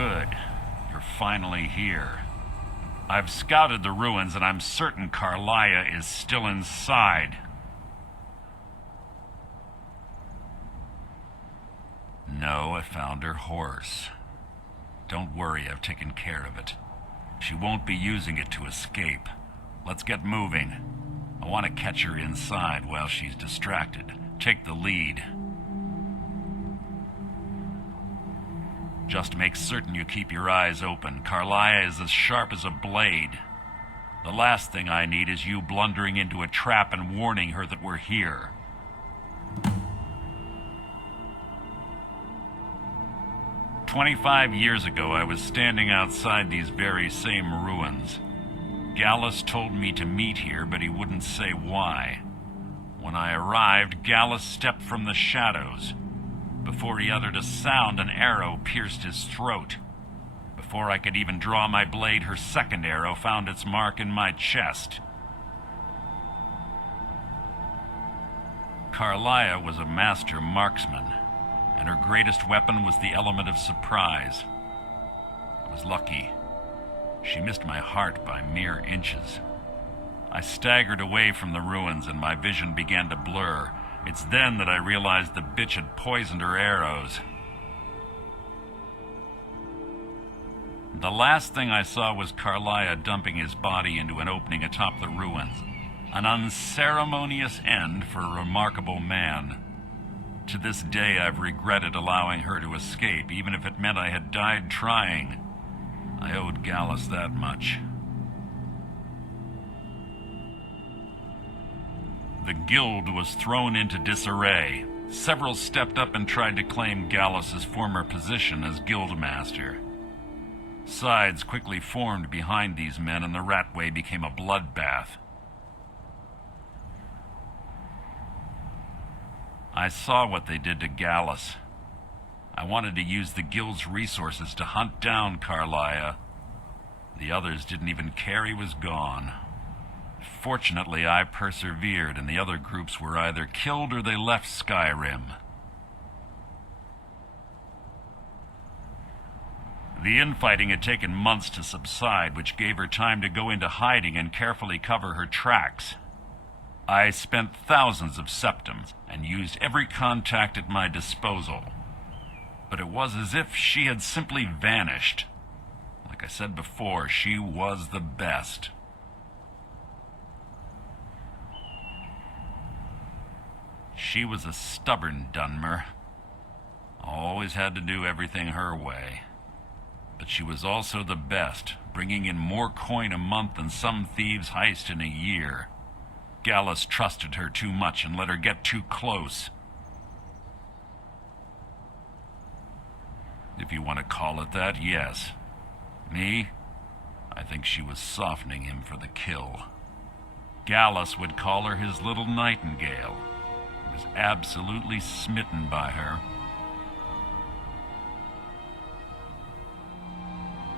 Good. You're finally here. I've scouted the ruins and I'm certain Karliah is still inside. No, I found her horse. Don't worry, I've taken care of it. She won't be using it to escape. Let's get moving. I want to catch her inside while she's distracted. Take the lead. Just make certain you keep your eyes open. Karliah is as sharp as a blade. The last thing I need is you blundering into a trap and warning her that we're here. "25 years ago, I was standing outside these very same ruins. Gallus told me to meet here, but he wouldn't say why. When I arrived, Gallus stepped from the shadows. Before he uttered a sound, an arrow pierced his throat. Before I could even draw my blade, her second arrow found its mark in my chest. Karliah was a master marksman, and her greatest weapon was the element of surprise. I was lucky. She missed my heart by mere inches. I staggered away from the ruins and my vision began to blur. It's then that I realized the bitch had poisoned her arrows. The last thing I saw was Karliah dumping his body into an opening atop the ruins. An unceremonious end for a remarkable man. To this day, I've regretted allowing her to escape, even if it meant I had died trying. I owed Gallus that much. The guild was thrown into disarray. Several stepped up and tried to claim Gallus's former position as guildmaster. Sides quickly formed behind these men, and the Ratway became a bloodbath. I saw what they did to Gallus. I wanted to use the guild's resources to hunt down Karliah. The others didn't even care he was gone. Fortunately, I persevered, and the other groups were either killed or they left Skyrim. The infighting had taken months to subside, which gave her time to go into hiding and carefully cover her tracks. I spent thousands of septims and used every contact at my disposal. But it was as if she had simply vanished. Like I said before, she was the best. She was a stubborn Dunmer. Always had to do everything her way. But she was also the best, bringing in more coin a month than some thieves heist in a year. Gallus trusted her too much and let her get too close. If you want to call it that, yes. Me? I think she was softening him for the kill. Gallus would call her his little nightingale. He was absolutely smitten by her.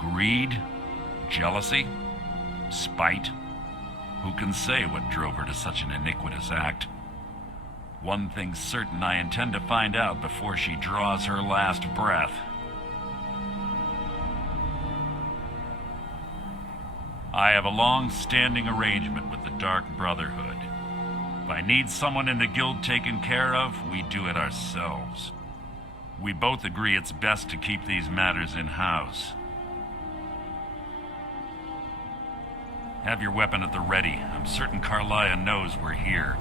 Greed? Jealousy? Spite? Who can say what drove her to such an iniquitous act? One thing's certain, I intend to find out before she draws her last breath. I have a long-standing arrangement with the Dark Brotherhood. If I need someone in the guild taken care of, we do it ourselves. We both agree it's best to keep these matters in-house. Have your weapon at the ready. I'm certain Karliah knows we're here.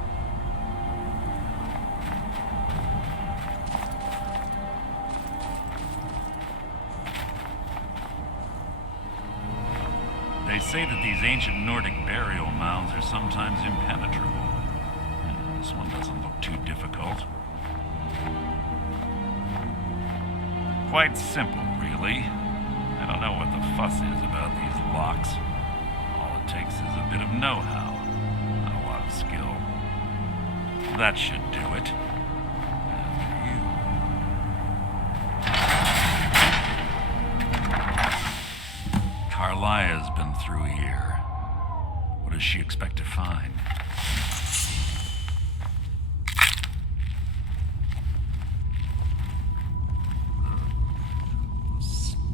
They say that these ancient Nordic burial mounds are sometimes impenetrable. This one doesn't look too difficult. Quite simple, really. I don't know what the fuss is about these locks. All it takes is a bit of know-how, not a lot of skill. That should do it. Karliah's been through here. What does she expect to find?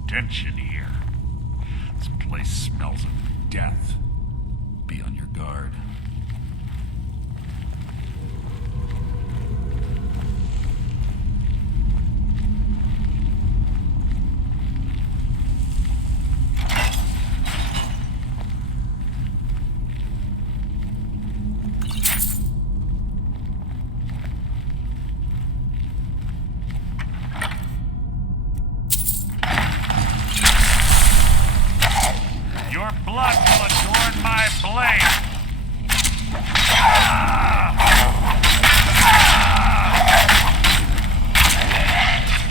stench in here. This place smells of death. Be on your guard. Your blood will adorn my blade!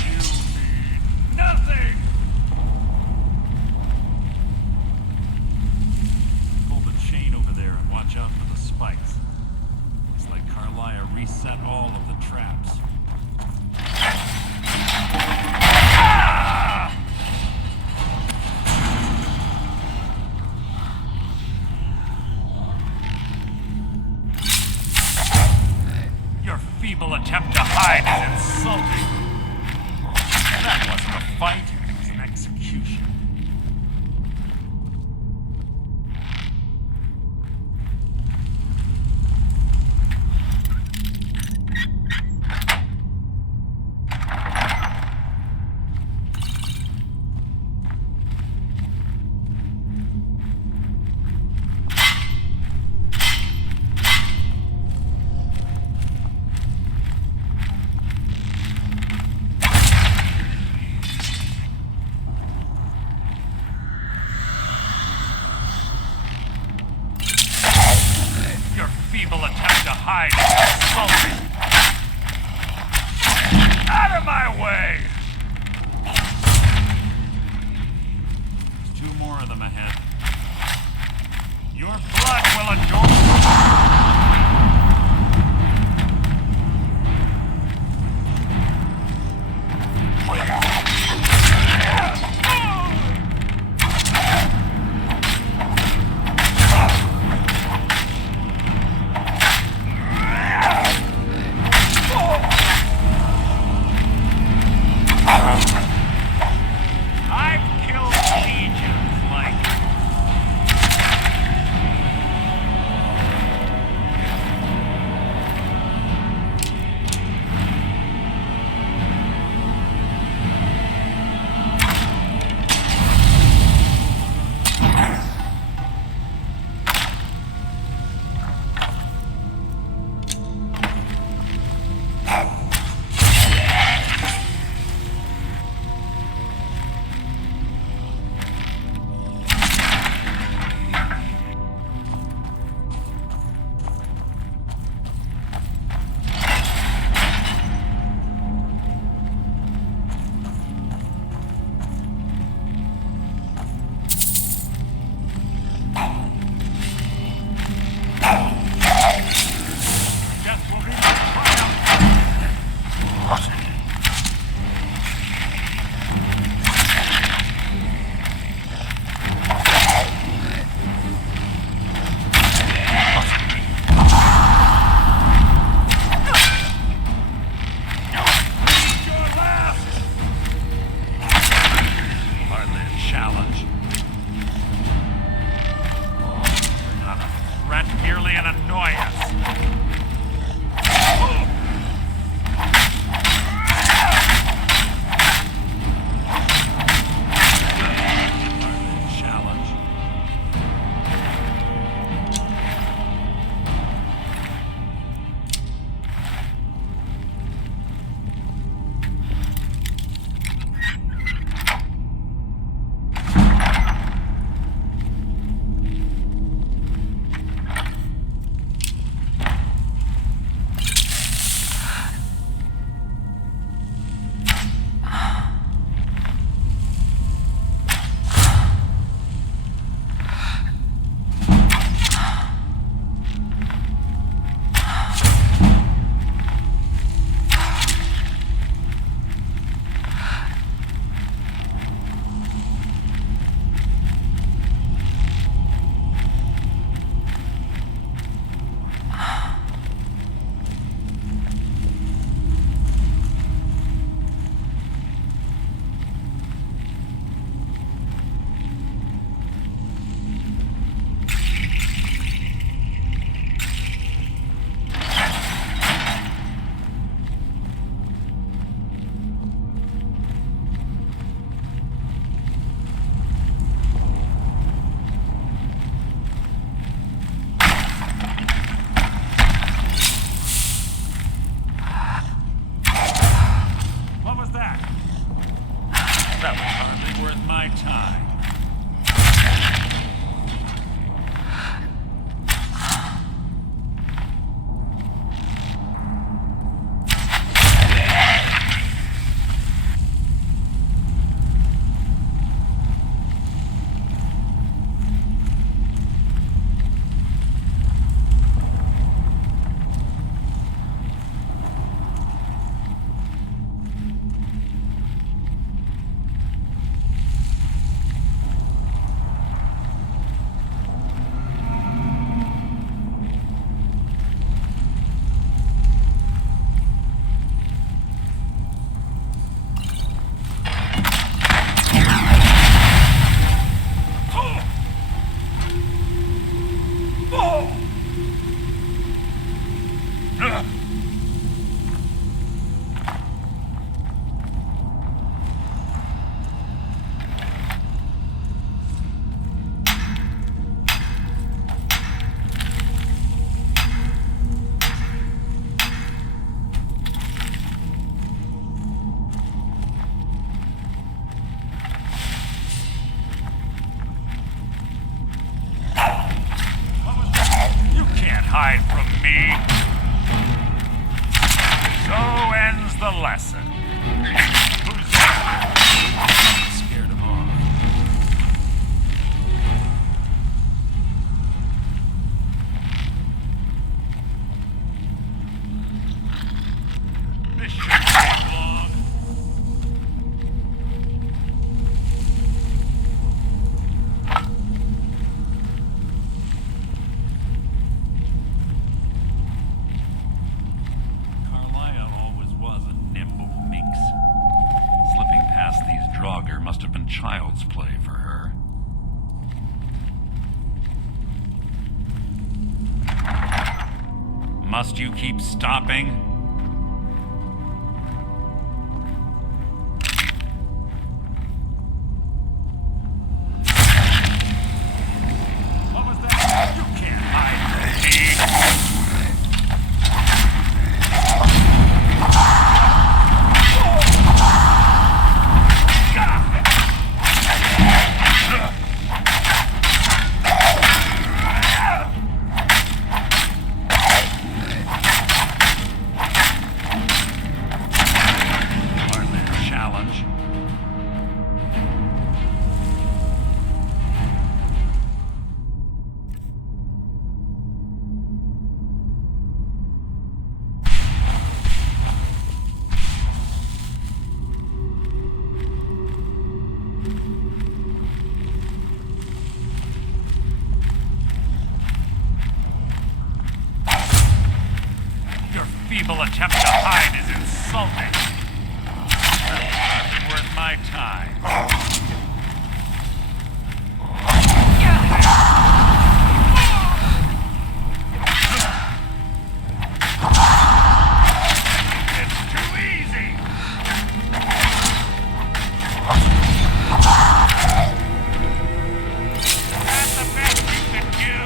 You mean nothing! Pull the chain over there and watch out for the spikes. Looks like Karliah reset all of the traps. Feeble attempt to hide is insulting. That wasn't a fight, it was an execution. Feeble attempt to hide is insulting. Out of my way! There's 2 more of them ahead. Your blood will adorn. time. Hide from me. So ends the lesson. Who's that? Scared him off. This shouldn't take long. Must have been child's play for her. Must you keep stopping? What was that? You can't hide from me. Feeble attempt to hide is insulting. Not worth my time. It's too easy. That's the best you can do.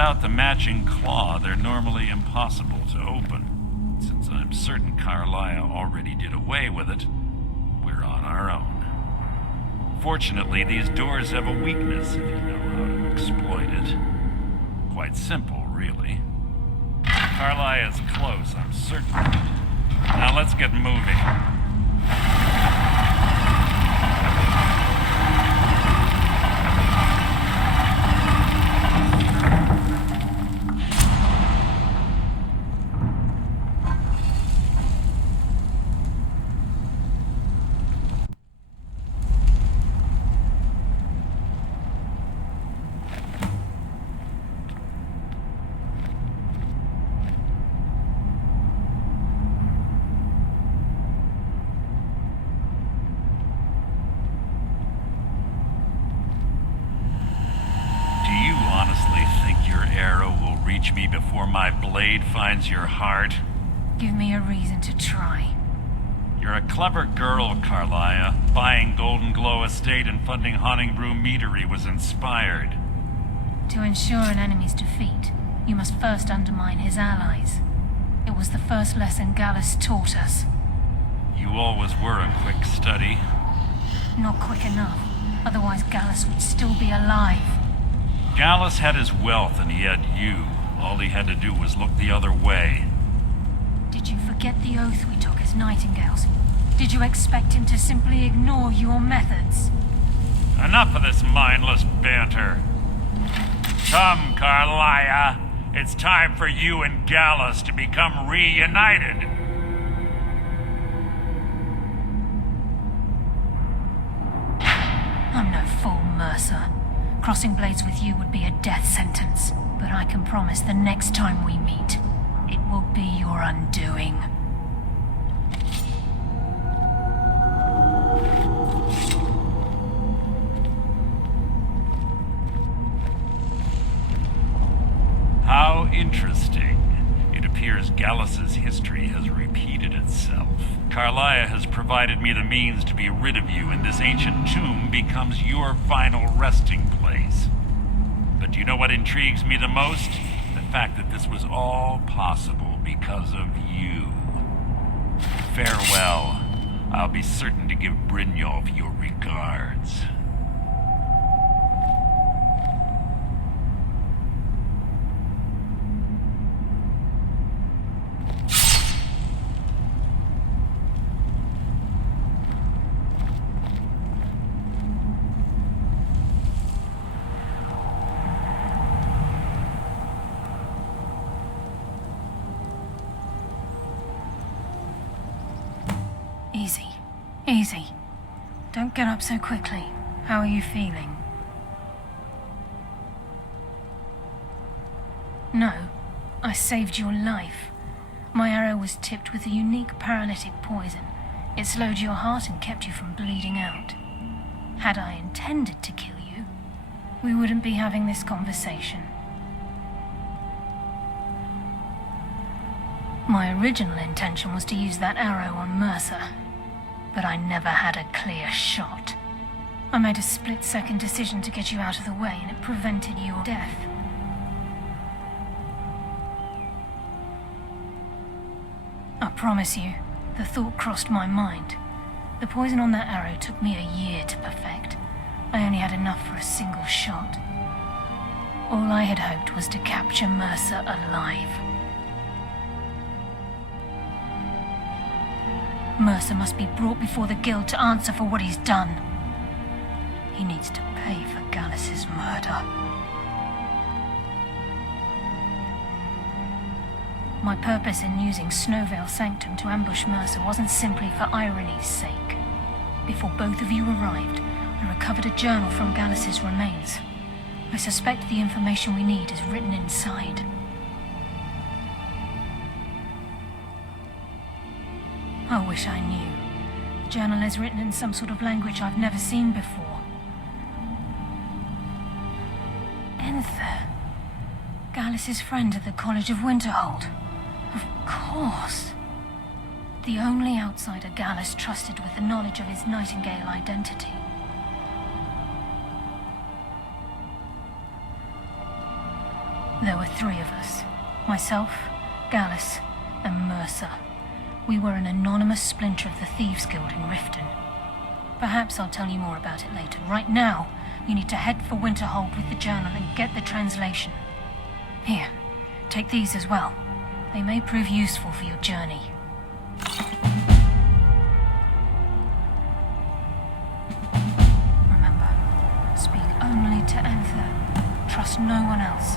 without the matching claw, they're normally impossible to open. Since I'm certain Karliah already did away with it, we're on our own. Fortunately, these doors have a weakness if you know how to exploit it. Quite simple, really. Karliah is close, I'm certain of it. Now let's get moving. Me before my blade finds your heart? Give me a reason to try. You're a clever girl, Karliah. Buying Golden Glow Estate and funding Haunting Brew Meadery was inspired. To ensure an enemy's defeat, you must first undermine his allies. It was the first lesson Gallus taught us. You always were a quick study. Not quick enough. Otherwise Gallus would still be alive. Gallus had his wealth and he had you. All he had to do was look the other way. Did you forget the oath we took as Nightingales? Did you expect him to simply ignore your methods? Enough of this mindless banter. Come, Karliah. It's time for you and Gallus to become reunited. I'm no fool, Mercer. Crossing blades with you would be a death sentence. But I can promise the next time we meet, it will be your undoing. How interesting. It appears Gallus's history has repeated itself. Karliah has provided me the means to be rid of you, and this ancient tomb becomes your final resting place. But do you know what intrigues me the most? The fact that this was all possible because of you. Farewell. I'll be certain to give Brynjolf your regards. Easy. Don't get up so quickly. How are you feeling? No, I saved your life. My arrow was tipped with a unique paralytic poison. It slowed your heart and kept you from bleeding out. Had I intended to kill you, we wouldn't be having this conversation. My original intention was to use that arrow on Mercer. But I never had a clear shot. I made a split-second decision to get you out of the way, and it prevented your death. I promise you, the thought crossed my mind. The poison on that arrow took me a year to perfect. I only had enough for a single shot. All I had hoped was to capture Mercer alive. Mercer must be brought before the guild to answer for what he's done. He needs to pay for Gallus's murder. My purpose in using Snow Veil Sanctum to ambush Mercer wasn't simply for irony's sake. Before both of you arrived, I recovered a journal from Gallus's remains. I suspect the information we need is written inside. I wish I knew. The journal is written in some sort of language I've never seen before. Enther. Gallus's friend at the College of Winterhold. Of course. The only outsider Gallus trusted with the knowledge of his Nightingale identity. There were three of us. Myself, Gallus, and Mercer. We were an anonymous splinter of the Thieves Guild in Riften. Perhaps I'll tell you more about it later. Right now, you need to head for Winterhold with the journal and get the translation. Here, take these as well. They may prove useful for your journey. Remember, speak only to Anther. Trust no one else.